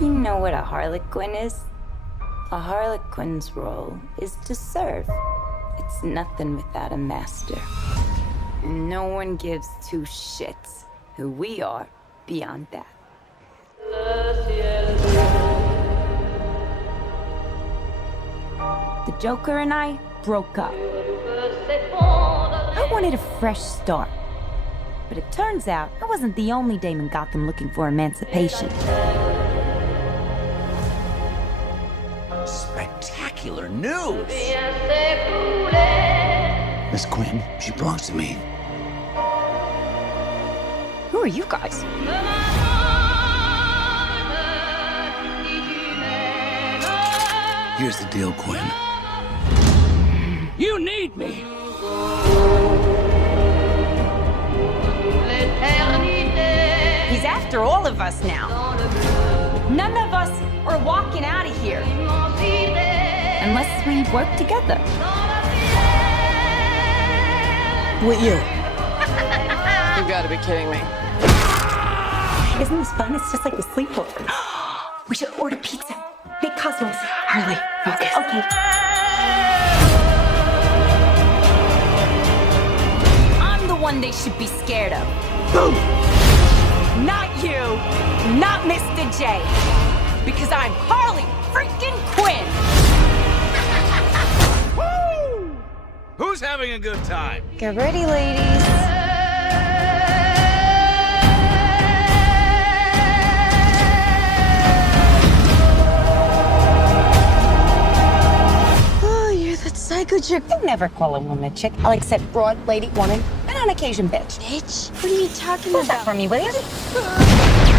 You know what a harlequin is? A harlequin's role is to serve. It's nothing without a master. No one gives two shits who we are beyond that. The Joker and I broke up. I wanted a fresh start. But it turns out I wasn't the only dame in Gotham looking for emancipation. Spectacular news! Miss Quinn, she belongs to me. Who are you guys? Here's the deal, Quinn. You need me! He's after all of us now. None of us are walking out of here. Unless we work together. With you. You gotta be kidding me. Isn't this fun? It's just like a sleepover. We should order pizza. Make Cosmos. Harley, focus. Okay. I'm the one they should be scared of. Boom! Not you. Not Mr. J. Because I'm Harley freaking Quinn. Woo! Who's having a good time? Get ready, ladies. Psycho chick. I never call a woman a chick. I'll accept broad, lady, woman, and on occasion, bitch. Bitch? What are you talking Hold about? that for me, will you?